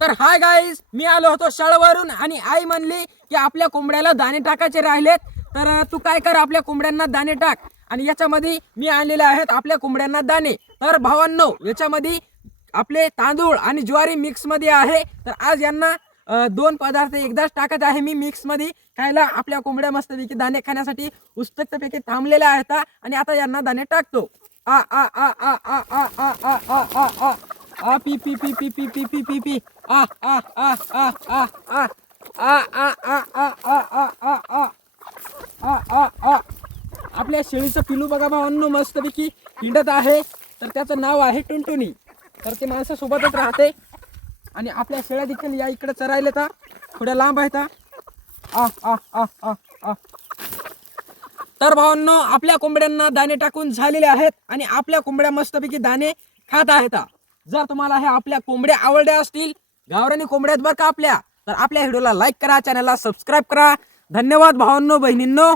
तर hi guys, मी आलो होतो शाळेवरून आणि आई म्हणली की आपल्या कोंबड्याला दाणे टाकायचे राहिलेत. तर तू काय कर, आपल्या कोंबड्यांना दाणे टाक. आणि याच्यामध्ये मी आणलेले आहेत आपल्या कोंबड्यांना दाणे. तर भावांनो, याच्यामध्ये आपले तांदूळ आणि ज्वारी मिक्स मध्ये आहे. तर आज यांना दोन पदार्थ एकदाच टाकत आहे मी मिक्स मध्ये खायला. आपल्या कोंबड्या मस्तपैकी दाणे खाण्यासाठी उत्सुकतेपैकी थांबलेल्या आहेत आणि आता यांना दाणे टाकतो. आ आ आ आ आ आ आ आ आ आ आ आ पी पी पी पी पी पी पी पी पी आ आ आ आ आ आ आ आ आ आ आ आ आ आ आ आ. आपल्या शेळीचं पिलू बघा भावांनो, मस्तपैकी हिंडत आहे. तर त्याचं नाव आहे टुनटुनी. तर ते माणसासोबतच राहते आणि आपल्या शेळ्या देखील या इकडे चरायला तर थोड्या लांब आहेत. आ आ आ आ आ. तर भावांनो, आपल्या कोंबड्यांना दाणे टाकून झालेले आहेत आणि आपल्या कोंबड्या मस्तपैकी दाणे खात आहेत. जर तुम्हाला हे आपल्या कोंबड्या आवडल्या असतील, गावरानी कोंबड्यात बरं का आपल्या, तर आपल्या व्हिडिओला लाईक करा, चॅनलला सबस्क्राईब करा. धन्यवाद भावांनो, बहिणींनो.